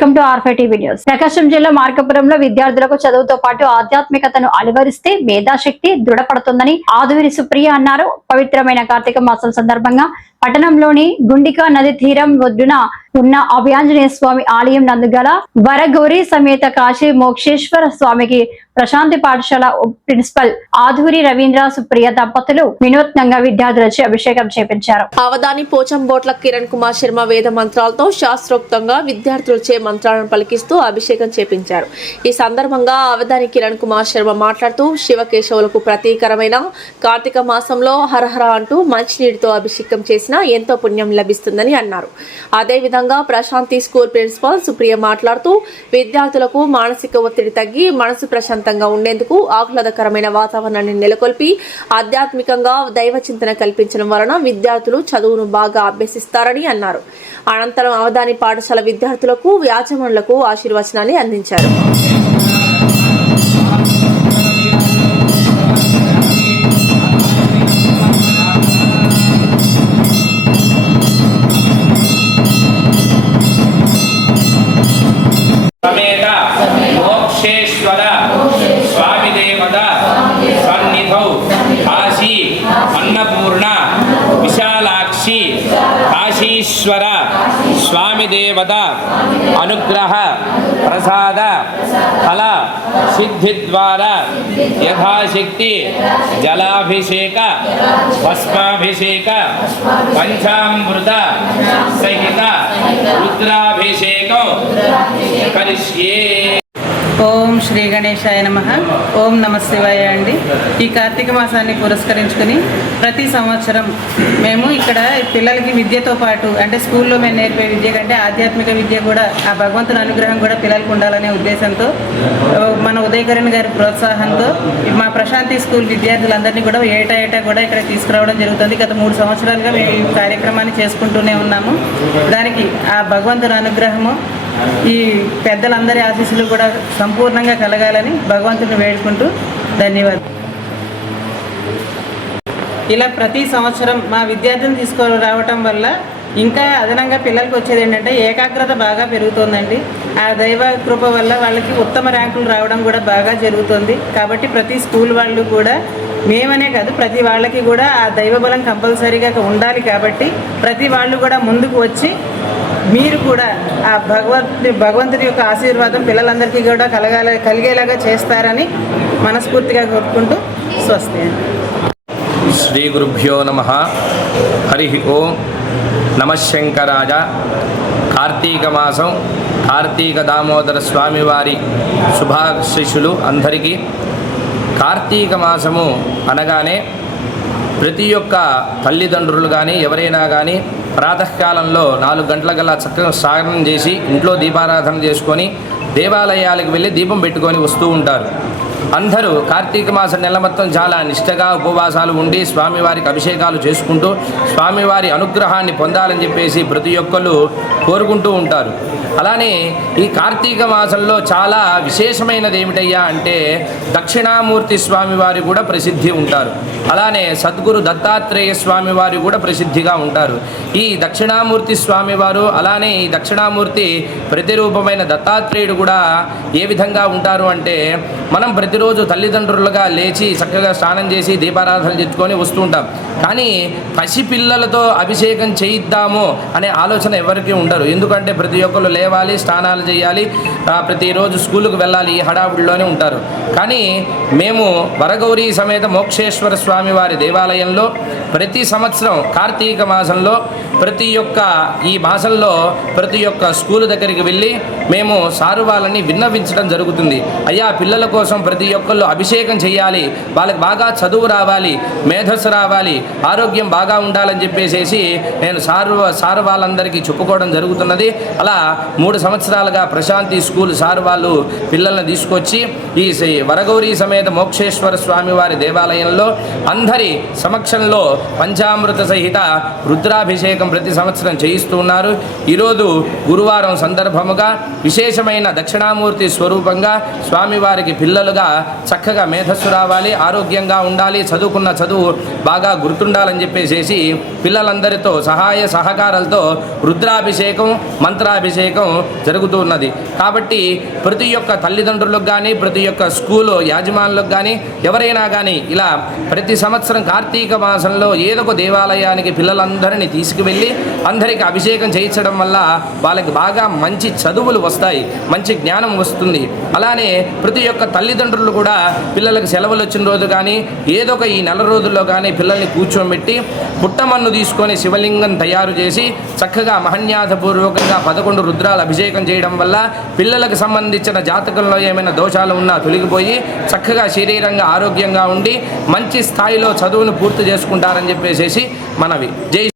Welcome to ఆర్ఫై TV news. Prakasam జిల్లా మార్కపురంలో విద్యార్థులకు చదువుతో పాటు ఆధ్యాత్మికతను అలవరిస్తే మేధాశక్తి దృఢపడుతుందని ఆదువిరి సుప్రియ అన్నారు. పవిత్రమైన కార్తీక మాసం సందర్భంగా పట్టణంలోని గుండికా నది తీరం ఒడ్డున ఉన్న అభయాంజనేయ స్వామి ఆలయం నందుగల వరగౌరి సమేత కాశీ మోక్షేశ్వర స్వామికి ప్రశాంతి పాఠశాల ప్రిన్సిపల్ ఆధూరి రవీంద్ర సుప్రియ దంపతులు వినూత్నంగా విద్యార్థులచే అభిషేకం చేపించారు. అవధాని పోచంబోట్ల కిరణ్ కుమార్ శర్మ వేద మంత్రాలతో శాస్త్రోక్తంగా విద్యార్థులచే మంత్రాలను పలికిస్తూ అభిషేకం చేపించారు. ఈ సందర్భంగా అవధాని కిరణ్ కుమార్ శర్మ మాట్లాడుతూ శివకేశవులకు ప్రతీకరమైన కార్తీక మాసంలో హరహర అంటూ మంచినీటితో అభిషేకం చేసినా ఎంతో పుణ్యం లభిస్తుందని అన్నారు. అదేవిధంగా ప్రశాంతి స్కూల్ ప్రిన్సిపాల్ సుప్రియ మాట్లాడుతూ విద్యార్థులకు మానసిక ఒత్తిడి తగ్గి మనసు ప్రశాంతంగా ఉండేందుకు ఆహ్లాదకరమైన వాతావరణాన్ని నెలకొల్పి ఆధ్యాత్మికంగా దైవ చింతన కల్పించడం వలన విద్యార్థులు చదువును బాగా అభ్యసిస్తారని అన్నారు. అనంతరం అవధాని పాఠశాల విద్యార్థులకు యాజమానులకు ఆశీర్వచనాన్ని అందించారు. ईश्वर स्वामीदेवत अनुग्रह प्रसाद फल सिद्धिद्वार यथाशक्ति जलाभिषेक भस्माभिषेक पंचामृत सहित रुद्राभिषेक। करिष्ये। ఓం శ్రీ గణేశాయ నమ. ఓం నమ శివాయ అండి. ఈ కార్తీక మాసాన్ని పురస్కరించుకుని ప్రతి సంవత్సరం మేము ఇక్కడ పిల్లలకి విద్యతో పాటు అంటే స్కూల్లో మేము నేర్పే విద్య కంటే ఆధ్యాత్మిక విద్య కూడా ఆ భగవంతుని అనుగ్రహం కూడా పిల్లలకు ఉండాలనే ఉద్దేశంతో మన ఉదయకరణ్ గారి ప్రోత్సాహంతో మా ప్రశాంతి స్కూల్ విద్యార్థులందరినీ కూడా ఏటా ఏటా కూడా ఇక్కడ తీసుకురావడం జరుగుతుంది. గత మూడు సంవత్సరాలుగా మేము ఈ కార్యక్రమాన్ని చేసుకుంటూనే ఉన్నాము. దానికి ఆ భగవంతుని అనుగ్రహము ఈ పెద్దలందరి ఆశీస్సులు కూడా సంపూర్ణంగా కలగాలని భగవంతుని వేడుకుంటూ ధన్యవాదాలు. ఇలా ప్రతి సంవత్సరం మా విద్యార్థిని తీసుకో రావటం వల్ల ఇంకా అదనంగా పిల్లలకి వచ్చేది ఏంటంటే ఏకాగ్రత బాగా పెరుగుతోందండి. ఆ దైవ కృప వల్ల వాళ్ళకి ఉత్తమ ర్యాంకులు రావడం కూడా బాగా జరుగుతుంది. కాబట్టి ప్రతి స్కూల్ వాళ్ళు కూడా మేమనే కాదు ప్రతి వాళ్ళకి కూడా ఆ దైవ బలం కంపల్సరీగా ఉండాలి కాబట్టి ప్రతి వాళ్ళు కూడా ముందుకు వచ్చి మీరు కూడా ఆ భగవంతు భగవంతుడి యొక్క ఆశీర్వాదం పిల్లలందరికీ కూడా కలగాల కలిగేలాగా చేస్తారని మనస్ఫూర్తిగా కోరుకుంటూ స్వస్తి శ్రీ గురుభ్యో నమ. హరి ఓం నమశంకరాజ కార్తీక మాసం కార్తీక దామోదర స్వామివారి శుభాశిషులు అందరికీ. కార్తీక మాసము అనగానే ప్రతి ఒక్క తల్లిదండ్రులు కానీ ఎవరైనా కానీ ప్రాతకాలంలో నాలుగు గంటల గల చక్కగా స్నానం చేసి ఇంట్లో దీపారాధన చేసుకొని దేవాలయాలకు వెళ్ళి దీపం పెట్టుకొని వస్తూ ఉంటారు. అందరూ కార్తీక మాస నెల మొత్తం చాలా నిష్టగా ఉపవాసాలు ఉండి స్వామివారికి అభిషేకాలు చేసుకుంటూ స్వామివారి అనుగ్రహాన్ని పొందాలని చెప్పేసి ప్రతి ఒక్కరు కోరుకుంటూ ఉంటారు. అలానే ఈ కార్తీక మాసంలో చాలా విశేషమైనది ఏమిటయ్యా అంటే దక్షిణామూర్తి స్వామివారు కూడా ప్రసిద్ధి ఉంటారు. అలానే సద్గురు దత్తాత్రేయ స్వామి వారు కూడా ప్రసిద్ధిగా ఉంటారు. ఈ దక్షిణామూర్తి స్వామివారు అలానే ఈ దక్షిణామూర్తి ప్రతిరూపమైన దత్తాత్రేయుడు కూడా ఏ విధంగా ఉంటారు అంటే మనం ప్రతిరోజు తల్లిదండ్రులుగా లేచి చక్కగా స్నానం చేసి దీపారాధన తెచ్చుకొని వస్తూ ఉంటాం. కానీ పసిపిల్లలతో అభిషేకం చేయిద్దాము అనే ఆలోచన ఎవరికీ ఉండరు. ఎందుకంటే ప్రతి ఒక్కరు లేవాలి స్నానాలు చేయాలి ప్రతిరోజు స్కూలుకు వెళ్ళాలి ఈ హడావుడిలోనే ఉంటారు. కానీ మేము వరగౌరి సమేత మోక్షేశ్వర స్వామి వారి దేవాలయంలో ప్రతి సంవత్సరం కార్తీక మాసంలో ప్రతి ఒక్క ఈ మాసంలో ప్రతి ఒక్క స్కూల్ దగ్గరికి వెళ్ళి మేము సారు వాళ్ళని విన్నవించడం జరుగుతుంది. అయ్యా పిల్లల కోసం ప్రతి ఒక్కళ్ళు అభిషేకం చేయాలి వాళ్ళకి బాగా చదువు రావాలి మేధస్సు రావాలి ఆరోగ్యం బాగా ఉండాలని చెప్పేసేసి నేను సారు సారు వాళ్ళందరికీ చెప్పుకోవడం జరుగుతున్నది. అలా మూడు సంవత్సరాలుగా ప్రశాంతి స్కూల్ సారు వాళ్ళు పిల్లల్ని తీసుకొచ్చి ఈ శ్రీ వరగౌరి సమేత మోక్షేశ్వర స్వామి వారి దేవాలయంలో అందరి సమక్షంలో పంచామృత సహిత రుద్రాభిషేకం ప్రతి సంవత్సరం చేయిస్తూ ఉన్నారు. ఈరోజు గురువారం సందర్భముగా విశేషమైన దక్షిణామూర్తి స్వరూపంగా స్వామివారికి పిల్లలుగా చక్కగా మేధస్సు రావాలి ఆరోగ్యంగా ఉండాలి చదువుకున్న చదువు బాగా గుర్తుండాలని చెప్పేసేసి పిల్లలందరితో సహాయ సహకారాలతో రుద్రాభిషేకం మంత్రాభిషేకం జరుగుతూ ఉన్నది. కాబట్టి ప్రతి ఒక్క తల్లిదండ్రులకు కానీ ప్రతి ఒక్క స్కూలు యాజమానులకు కానీ ఎవరైనా కానీ ఇలా ప్రతి సంవత్సరం కార్తీక మాసంలో ఏదో ఒక దేవాలయానికి పిల్లలందరినీ తీసుకువెళ్ళి అందరికీ అభిషేకం చేయించడం వల్ల వాళ్ళకి బాగా మంచి చదువులు వస్తాయి మంచి జ్ఞానం వస్తుంది. అలానే ప్రతి ఒక్క తల్లిదండ్రులు కూడా పిల్లలకు సెలవులు వచ్చిన రోజు కానీ ఏదో ఒక ఈ నెల రోజుల్లో కానీ పిల్లల్ని కూర్చోబెట్టి పుట్టమన్ను తీసుకొని శివలింగం తయారు చేసి చక్కగా మహన్యాసపూర్వకంగా పదకొండు రుద్రాలు అభిషేకం చేయడం వల్ల పిల్లలకు సంబంధించిన జాతకంలో ఏమైనా దోషాలు ఉన్నా తొలగిపోయి చక్కగా శరీరంగా ఆరోగ్యంగా ఉండి మంచి స్థాయిలో చదువును పూర్తి చేసుకుంటారు చెప్పేసేసి మనవి. జై